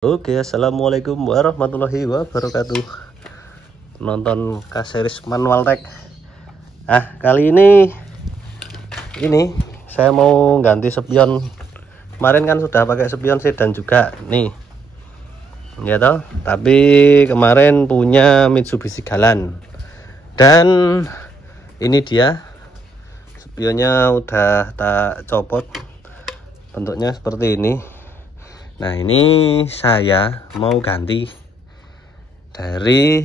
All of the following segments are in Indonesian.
Oke, assalamualaikum warahmatullahi wabarakatuh. Nonton K-Series Manual Tech. Kali ini saya mau ganti spion. Kemarin kan sudah pakai spion sedan juga nih, ya toh. Tapi kemarin punya Mitsubishi Galant, dan ini dia spionnya udah tak copot, bentuknya seperti ini. Nah, ini saya mau ganti dari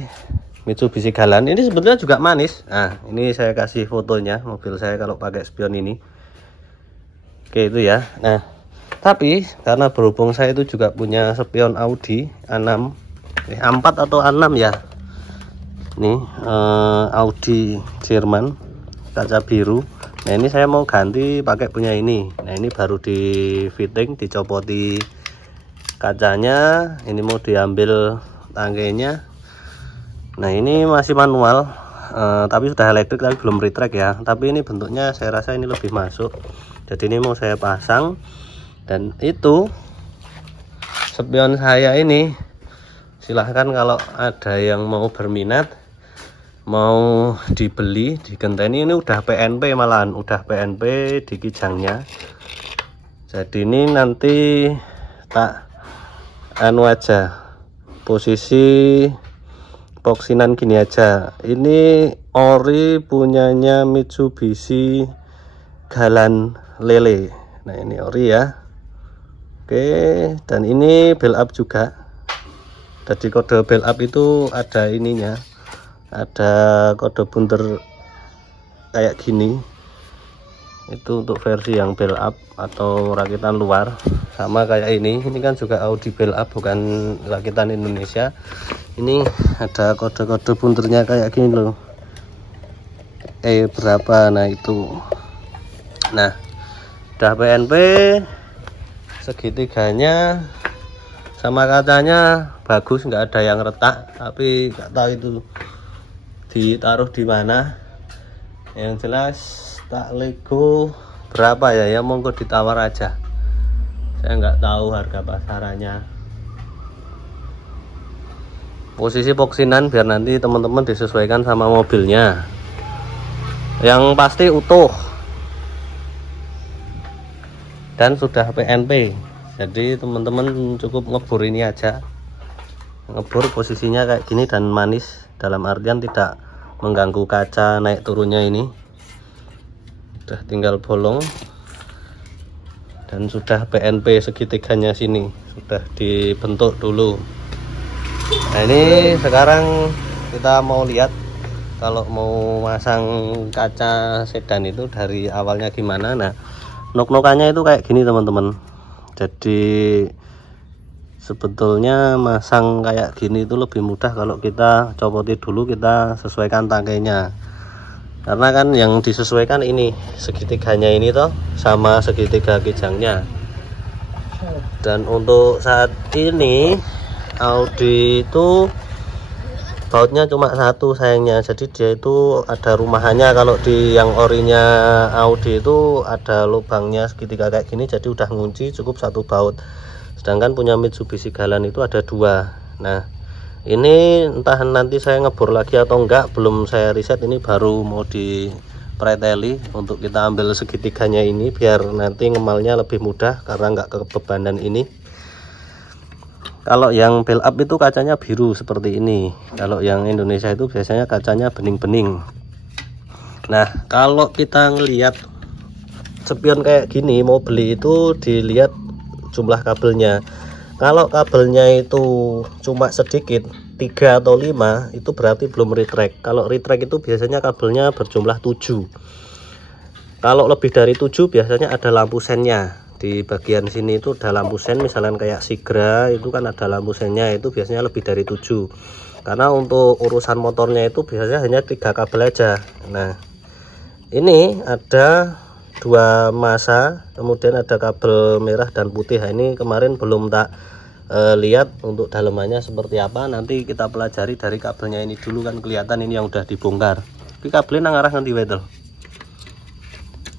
Mitsubishi Galant. Ini sebetulnya juga manis. Nah, ini saya kasih fotonya mobil saya kalau pakai spion ini. Oke, itu ya. Nah, tapi karena berhubung saya itu juga punya spion Audi A6, A4 atau A6 ya. Nih, Audi Jerman, kaca biru. Nah, ini saya mau ganti pakai punya ini. Nah, ini baru di fitting, dicopoti kacanya, ini mau diambil tangkainya. Nah, ini masih manual, tapi sudah elektrik, tapi belum retract ya. Tapi ini bentuknya saya rasa ini lebih masuk, jadi ini mau saya pasang. Dan itu spion saya ini, silahkan kalau ada yang mau berminat, mau dibeli, digenteni. Ini udah PNP, malahan udah PNP di kijangnya. Jadi ini nanti tak aja, posisi boxinan gini aja. Ini ori punyanya Mitsubishi Galant Lele. Nah, ini ori ya. Oke, dan ini bell up juga. Jadi kode bell up itu ada ininya, ada kode bunter kayak gini. Itu untuk versi yang bell up atau rakitan luar. Sama kayak ini kan juga Audi bell up, bukan rakitan Indonesia. Ini ada kode-kode bunternya kayak gini loh, berapa. Nah, itu. Nah, udah PNP, segitiganya sama kacanya bagus, nggak ada yang retak. Tapi nggak tahu itu ditaruh di mana. Yang jelas tak lego berapa ya, monggo ditawar aja. Saya nggak tahu harga pasarannya. Posisi boxinan biar nanti teman-teman disesuaikan sama mobilnya. Yang pasti utuh dan sudah PNP. Jadi teman-teman cukup ngebor ini aja, ngebor posisinya kayak gini dan manis, dalam artian tidak mengganggu kaca naik turunnya. Ini udah tinggal bolong dan sudah PNP segitiganya sini, sudah dibentuk dulu. Nah, ini sekarang kita mau lihat kalau mau masang kaca sedan itu dari awalnya gimana. Nah, nok-nokannya itu kayak gini teman-teman. Jadi sebetulnya masang kayak gini itu lebih mudah kalau kita copoti dulu, kita sesuaikan tangkainya. Karena kan yang disesuaikan ini segitiganya ini toh, sama segitiga kijangnya. Dan untuk saat ini Audi itu bautnya cuma satu sayangnya. Jadi dia itu ada rumahannya. Kalau di yang orinya Audi itu ada lubangnya segitiga kayak gini, jadi udah ngunci, cukup satu baut. Sedangkan punya Mitsubishi Galant itu ada dua. Nah, ini entah nanti saya ngebor lagi atau enggak, belum saya riset. Ini baru mau di preteli untuk kita ambil segitiganya ini, biar nanti ngemalnya lebih mudah karena enggak kebebanan ini. Kalau yang bell up itu kacanya biru seperti ini. Kalau yang Indonesia itu biasanya kacanya bening-bening. Nah, kalau kita ngelihat spion kayak gini mau beli itu dilihat jumlah kabelnya. Kalau kabelnya itu cuma sedikit, 3 atau 5, itu berarti belum retract. Kalau retract itu biasanya kabelnya berjumlah 7. Kalau lebih dari 7 biasanya ada lampu sennya. Di bagian sini itu ada lampu sen, misalnya kayak Sigra itu kan ada lampu sennya, itu biasanya lebih dari 7. Karena untuk urusan motornya itu biasanya hanya 3 kabel aja. Nah, ini ada 2 masa, kemudian ada kabel merah dan putih. Nah, ini kemarin belum tak lihat untuk dalemannya seperti apa. Nanti kita pelajari dari kabelnya ini dulu, kan kelihatan ini yang udah dibongkar. Ini kabelnya nang arah ngendi wae to.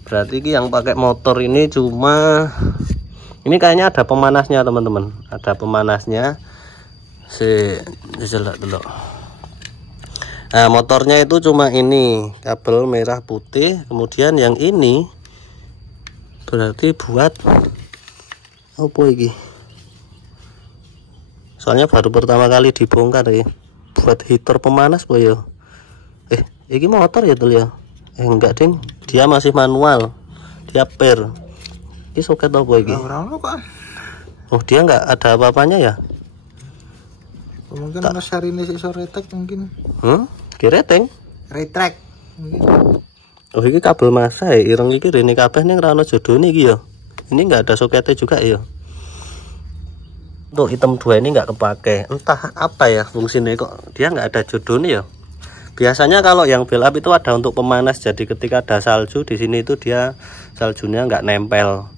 Berarti yang pakai motor ini cuma Ini kayaknya ada pemanasnya teman-teman, ada pemanasnya. Jelek dulu. Nah, motornya itu cuma ini, kabel merah putih. Kemudian yang ini berarti buat apa ini? Soalnya baru pertama kali dibongkar ya. Buat heater pemanas boy ya. Ini motor ya tuh ya. Enggak ding, dia masih manual. Dia per. Ini soket apa ini? Oh, dia enggak ada apa-apanya ya? Mungkin ada sarine iso retek mungkin. Kireteng. Retract. Oh, ini kabel masa ya, ireng iki rene kabeh ning ra ono jodone iki ya. Ini enggak ada soketnya juga ya. Untuk item 2 ini enggak kepake. Entah apa ya fungsinya kok dia enggak ada jodone ya. Biasanya kalau yang bel up itu ada untuk pemanas, jadi ketika ada salju di sini itu dia saljunya enggak nempel.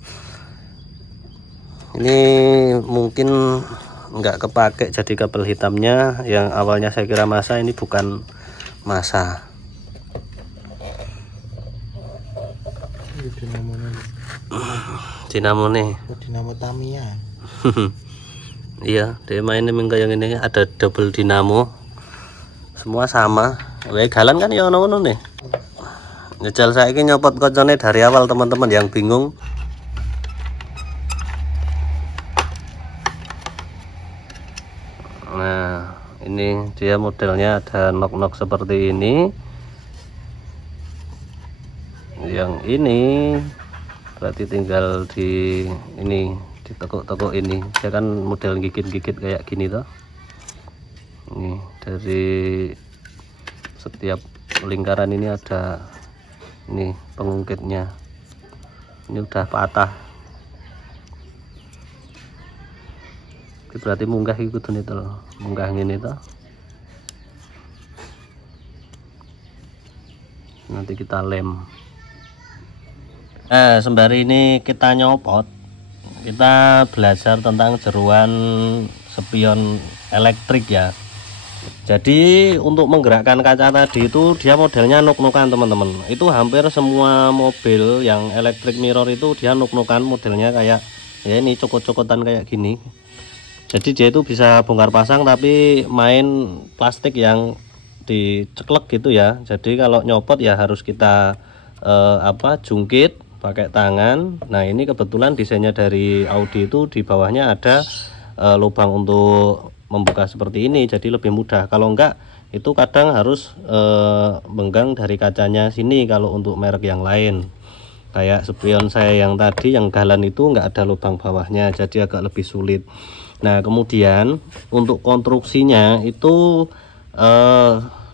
Ini mungkin enggak kepake jadi kabel hitamnya yang awalnya saya kira masa, ini bukan masa. Dinamo nih. Dinamo Tamiya. Iya, dia mainnya minggu yang ini ada double dinamo. Semua sama. Wae galan kan ya ono-ono nih. Njajal saiki nyopot kocone dari awal teman-teman yang bingung. Nah, ini dia modelnya ada nok-nok seperti ini. Yang ini berarti tinggal di ini, di tekuk-tekuk ini. Dia kan model gigit-gigit kayak gini toh. Ini dari setiap lingkaran ini ada ini pengungkitnya. Ini udah patah. Ini berarti munggah ikut ini tuh, munggah ini tuh. Nanti kita lem. Sembari ini kita nyopot, kita belajar tentang jeruan spion elektrik ya. Jadi untuk menggerakkan kaca tadi itu dia modelnya nuk-nukan teman-teman. Itu hampir semua mobil yang electric mirror itu dia nuk-nukan modelnya kayak ya ini, cokot-cokotan kayak gini. Jadi dia itu bisa bongkar pasang tapi main plastik yang diceklek gitu ya. Jadi kalau nyopot ya harus kita jungkit pakai tangan. Nah, ini kebetulan desainnya dari Audi itu di bawahnya ada lubang untuk membuka seperti ini, jadi lebih mudah. Kalau enggak itu kadang harus menggang dari kacanya sini kalau untuk merek yang lain. Kayak spion saya yang tadi yang galan itu enggak ada lubang bawahnya, jadi agak lebih sulit. Nah, kemudian untuk konstruksinya itu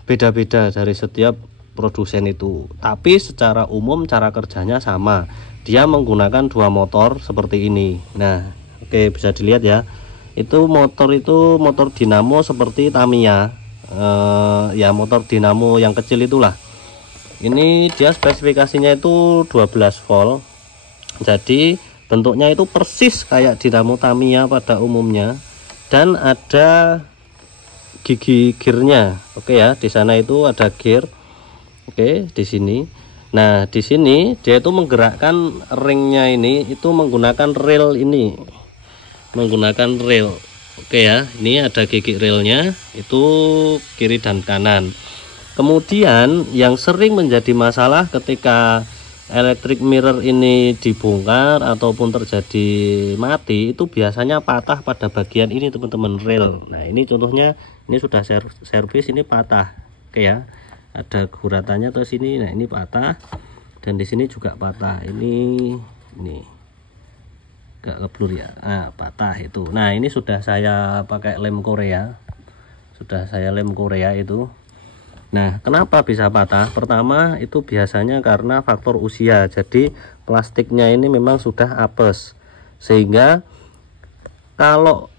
beda-beda dari setiap produsen itu, tapi secara umum cara kerjanya sama. Dia menggunakan dua motor seperti ini. Nah, oke, bisa dilihat ya, itu motor dinamo seperti Tamiya, ya motor dinamo yang kecil itulah. Ini dia spesifikasinya itu 12 volt, jadi bentuknya itu persis kayak dinamo Tamiya pada umumnya, dan ada gigi gearnya. Oke ya, di sana itu ada gear. Oke, di sini. Nah, di sini dia itu menggerakkan ringnya ini itu menggunakan rel ini. Menggunakan rel. Oke ya, ini ada gigi relnya itu kiri dan kanan. Kemudian yang sering menjadi masalah ketika electric mirror ini dibongkar ataupun terjadi mati itu biasanya patah pada bagian ini teman-teman, rel. Nah, ini contohnya ini sudah servis, ini patah. Oke ya. Ada guratannya atau sini. Nah, ini patah dan di sini juga patah. Ini agak ngeblur ya. Nah, patah itu. Nah, ini sudah saya pakai lem Korea. Sudah saya lem Korea itu. Nah, kenapa bisa patah? Pertama itu biasanya karena faktor usia. Jadi plastiknya ini memang sudah apes. Sehingga kalau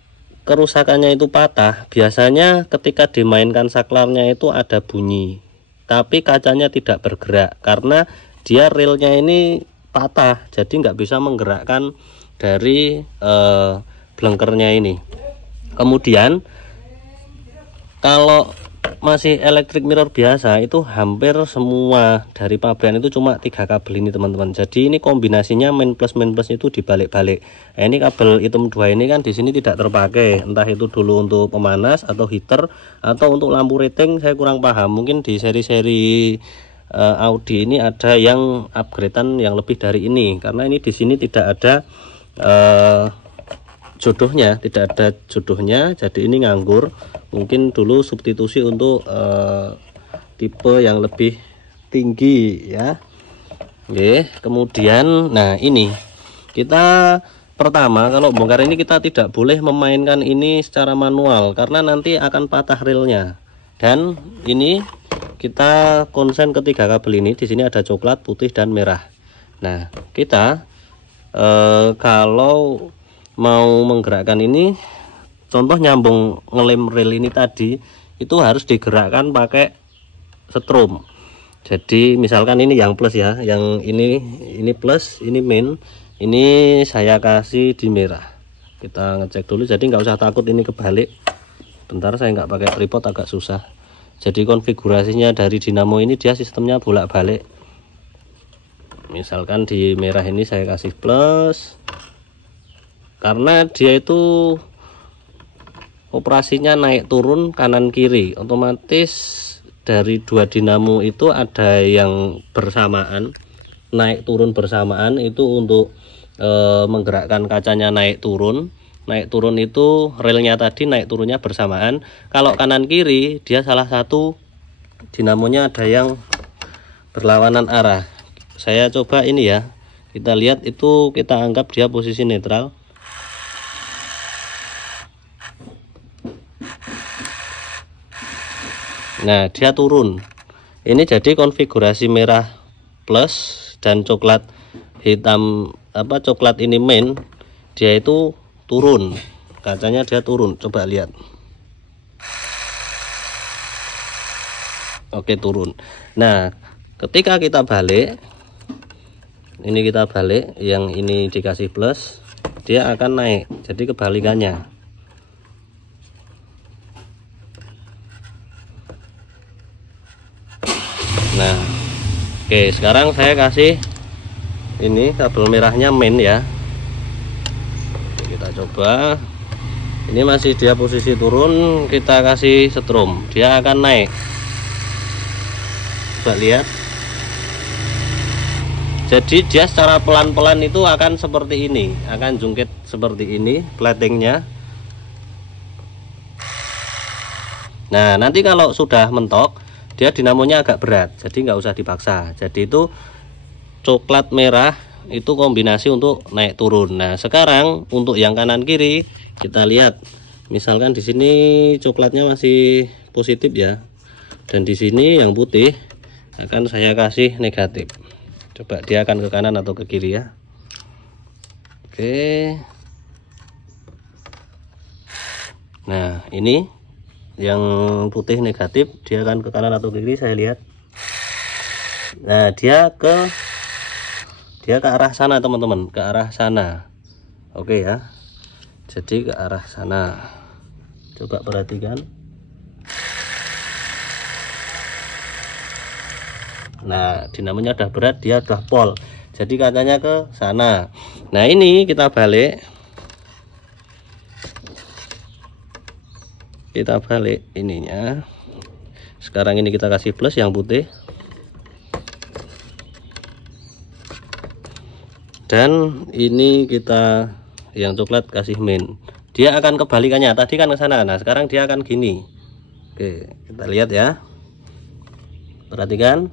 kerusakannya itu patah, biasanya ketika dimainkan saklarnya itu ada bunyi. Tapi kacanya tidak bergerak karena dia relnya ini patah, jadi nggak bisa menggerakkan dari blenkernya ini. Kemudian kalau masih electric mirror biasa itu hampir semua dari pabrikan itu cuma 3 kabel ini teman-teman. Jadi ini kombinasinya main plus itu dibalik-balik. Nah, ini kabel hitam 2 ini kan di sini tidak terpakai, entah itu dulu untuk pemanas atau heater atau untuk lampu rating, saya kurang paham. Mungkin di seri-seri Audi ini ada yang upgradean yang lebih dari ini, karena ini di sini tidak ada jodohnya, jadi ini nganggur. Mungkin dulu substitusi untuk tipe yang lebih tinggi ya. Oke, kemudian nah ini kita pertama kalau bongkar ini kita tidak boleh memainkan ini secara manual karena nanti akan patah relnya. Dan ini kita konsen ke 3 kabel ini, di sini ada coklat, putih dan merah. Nah, kita kalau mau menggerakkan ini, contoh nyambung ngelem rel ini tadi, itu harus digerakkan pakai setrum. Jadi misalkan ini yang plus ya, yang ini plus, ini min, ini saya kasih di merah. Kita ngecek dulu, jadi nggak usah takut ini kebalik. Bentar, saya nggak pakai tripod, agak susah. Jadi konfigurasinya dari dinamo ini dia sistemnya bolak-balik. Misalkan di merah ini saya kasih plus, karena dia itu operasinya naik turun kanan kiri, otomatis dari 2 dinamo itu ada yang bersamaan, naik turun bersamaan. Itu untuk menggerakkan kacanya naik turun itu relnya tadi naik turunnya bersamaan. Kalau kanan kiri dia salah satu dinamonya ada yang berlawanan arah. Saya coba ini ya, kita lihat itu, kita anggap dia posisi netral. Nah, dia turun. Ini jadi konfigurasi merah plus dan coklat hitam, coklat ini main, dia itu turun. Kacanya dia turun. Coba lihat. Oke, turun. Nah, ketika kita balik, ini kita balik, yang ini dikasih plus, dia akan naik. Jadi kebalikannya. Nah, oke, sekarang saya kasih ini kabel merahnya main ya. Kita coba. Ini masih dia posisi turun, kita kasih setrum, dia akan naik. Coba lihat. Jadi dia secara pelan-pelan itu akan seperti ini, akan jungkit seperti ini platingnya. Nah, nanti kalau sudah mentok, dia dinamonya agak berat, jadi nggak usah dipaksa. Jadi itu coklat merah itu kombinasi untuk naik turun. Nah, sekarang untuk yang kanan kiri kita lihat. Misalkan di sini coklatnya masih positif ya, dan di sini yang putih akan saya kasih negatif. Coba dia akan ke kanan atau ke kiri ya. Oke. Nah, ini yang putih negatif, dia akan ke kanan atau ke kiri, saya lihat. Nah, dia ke arah sana teman-teman, ke arah sana. Oke ya, jadi ke arah sana. Coba perhatikan. Nah, dinamonya udah berat, dia udah pol, jadi kacanya ke sana. Nah, ini kita balik, ininya. Sekarang ini kita kasih plus yang putih, dan ini kita yang coklat kasih min. Dia akan kebalikannya, tadi kan ke sana, nah sekarang dia akan gini. Oke, kita lihat ya, perhatikan.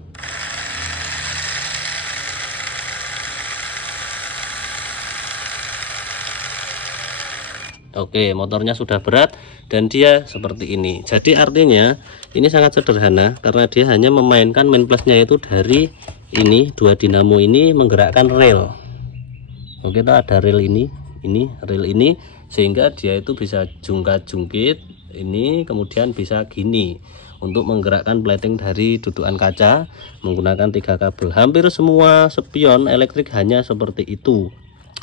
Oke, motornya sudah berat dan dia seperti ini. Jadi artinya ini sangat sederhana karena dia hanya memainkan main plusnya itu dari ini 2 dinamo ini menggerakkan rel. Oke, kita ada rel ini rel ini, sehingga dia itu bisa jungkit ini, kemudian bisa gini untuk menggerakkan plating dari dudukan kaca menggunakan 3 kabel. Hampir semua spion elektrik hanya seperti itu.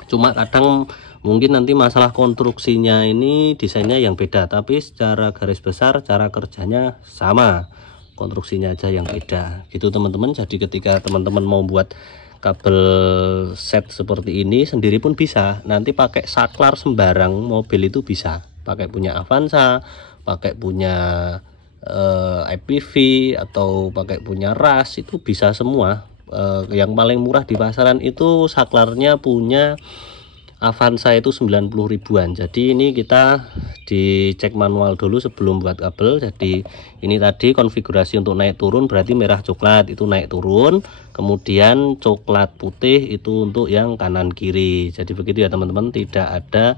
Cuma kadang Mungkin nanti masalah konstruksinya ini desainnya yang beda, tapi secara garis besar cara kerjanya sama, konstruksinya aja yang beda gitu teman-teman. Jadi ketika teman-teman mau buat kabel set seperti ini sendiri pun bisa, nanti pakai saklar sembarang mobil itu bisa, pakai punya Avanza, pakai punya IPV, atau pakai punya RAS, itu bisa semua. Yang paling murah di pasaran itu saklarnya punya Avanza itu 90 ribuan. Jadi ini kita dicek manual dulu sebelum buat kabel. Jadi ini tadi konfigurasi untuk naik turun, berarti merah coklat itu naik turun, kemudian coklat putih itu untuk yang kanan kiri. Jadi begitu ya teman-teman, tidak ada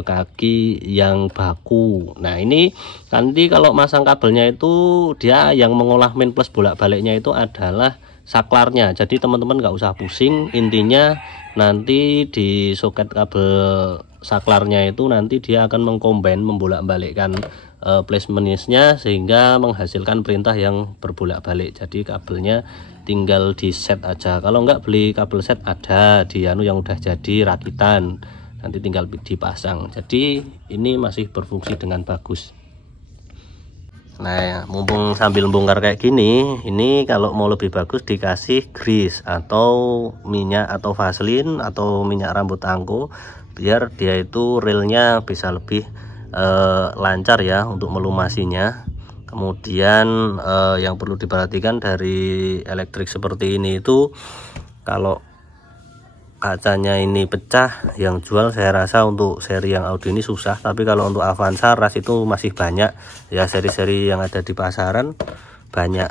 kaki yang baku. Nah ini nanti kalau masang kabelnya itu dia yang mengolah main plus bolak-baliknya itu adalah saklarnya. Jadi teman-teman nggak usah pusing, intinya nanti di soket kabel saklarnya itu nanti dia akan mengcombine, membolak-balikkan placementnya sehingga menghasilkan perintah yang berbolak-balik. Jadi kabelnya tinggal di set aja. Kalau nggak beli kabel set ada di anu yang udah jadi rakitan, nanti tinggal dipasang. Jadi ini masih berfungsi dengan bagus. Nah, mumpung sambil bongkar kayak gini, ini kalau mau lebih bagus dikasih grease atau minyak atau vaselin atau minyak rambut angko, biar dia itu realnya bisa lebih lancar ya untuk melumasinya. Kemudian yang perlu diperhatikan dari elektrik seperti ini itu, kalau kacanya ini pecah, yang jual saya rasa untuk seri yang Audi ini susah, tapi kalau untuk Avanza, RAS itu masih banyak ya, seri-seri yang ada di pasaran banyak.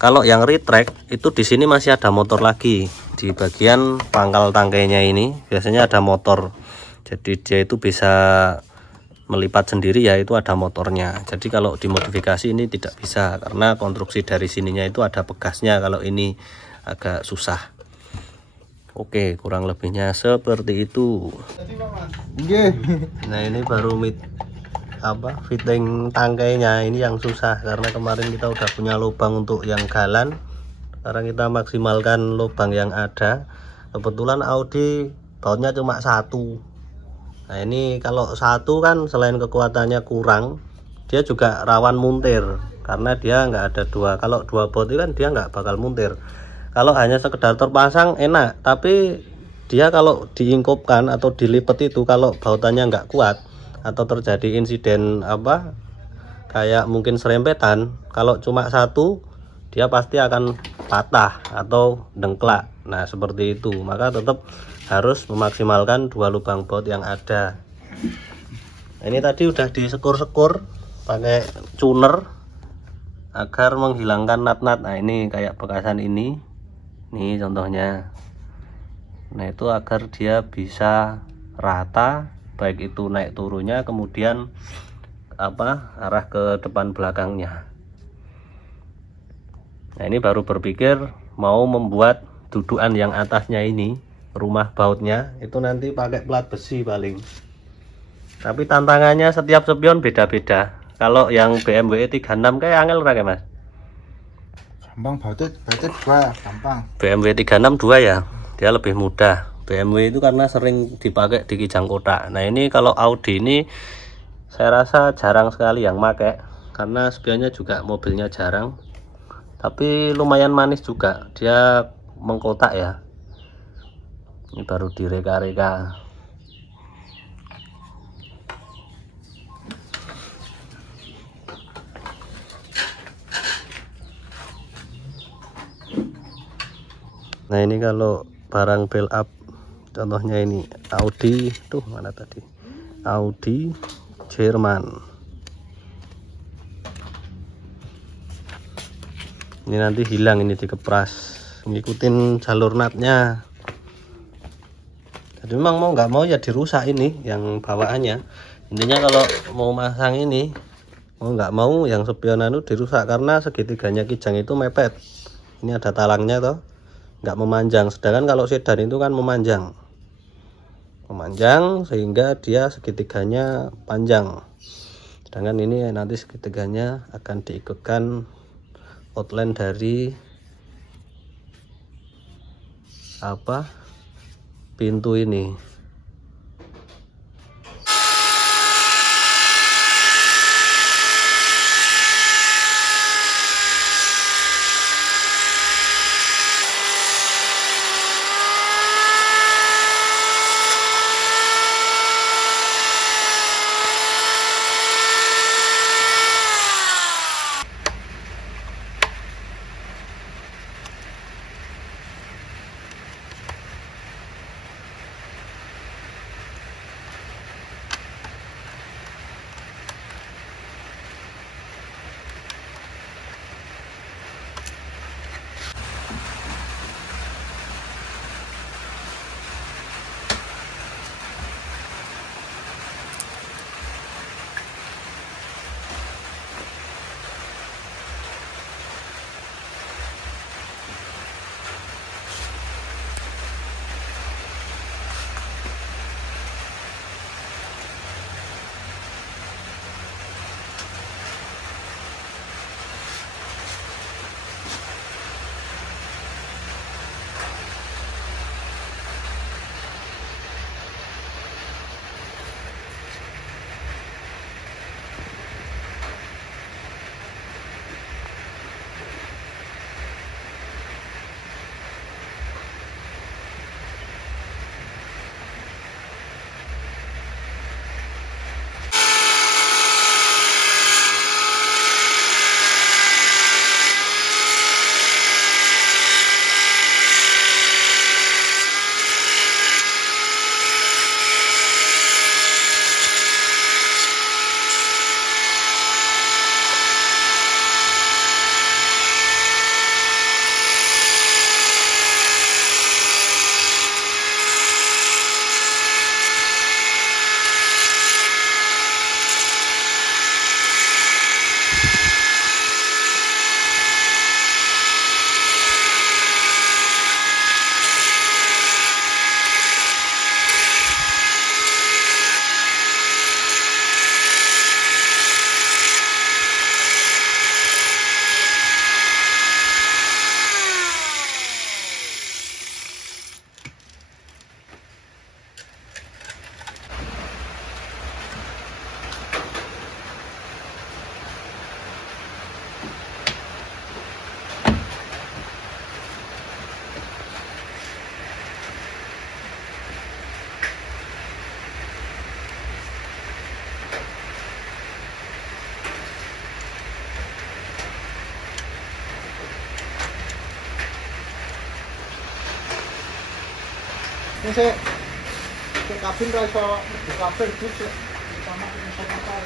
Kalau yang retract itu di sini masih ada motor lagi di bagian pangkal tangkainya ini, biasanya ada motor, jadi dia itu bisa melipat sendiri ya, itu ada motornya. Jadi kalau dimodifikasi ini tidak bisa karena konstruksi dari sininya itu ada pegasnya, kalau ini agak susah. Oke, kurang lebihnya seperti itu. Nah ini baru fitting tangkainya, ini yang susah karena kemarin kita udah punya lubang untuk yang galan, sekarang kita maksimalkan lubang yang ada. Kebetulan Audi bautnya cuma satu. Nah ini kalau satu kan selain kekuatannya kurang, dia juga rawan muntir karena dia nggak ada dua. Kalau dua baut itu kan dia nggak bakal muntir. Kalau hanya sekedar terpasang enak, tapi dia kalau diingkupkan atau dilipat itu, kalau bautannya nggak kuat atau terjadi insiden kayak mungkin serempetan, kalau cuma satu dia pasti akan patah atau dengklak. Nah seperti itu, maka tetap harus memaksimalkan dua lubang baut yang ada. Nah, ini tadi udah disekur-sekur pakai tuner agar menghilangkan nat-nat. Nah ini kayak bekasan ini contohnya. Nah itu agar dia bisa rata, baik itu naik turunnya, kemudian arah ke depan belakangnya. Nah ini baru berpikir mau membuat dudukan yang atasnya ini, rumah bautnya itu nanti pakai plat besi paling. Tapi tantangannya setiap spion beda-beda. Kalau yang BMW 36 kayak angel ora Mas? Gampang, bautnya dua, gampang. BMW 36 2 ya, dia lebih mudah. BMW itu karena sering dipakai di kijang kotak. Nah ini kalau Audi ini saya rasa jarang sekali yang pakai karena spionnya juga mobilnya jarang, tapi lumayan manis juga, dia mengkotak ya. Ini baru direka-reka. Nah ini kalau barang build up, contohnya ini Audi, tuh mana tadi, Audi Jerman. Ini nanti hilang, ini dikepras, ngikutin jalur natnya. Jadi memang mau nggak mau ya dirusak ini yang bawaannya. Intinya kalau mau masang ini, mau nggak mau yang spion itu dirusak karena segitiganya kijang itu mepet. Ini ada talangnya toh, nggak memanjang, sedangkan kalau sedan itu kan memanjang sehingga dia segitiganya panjang, sedangkan ini nanti segitiganya akan diikutkan outline dari pintu ini. Ini saya ke kabin ra iso buka kabel terus sama iso kapal.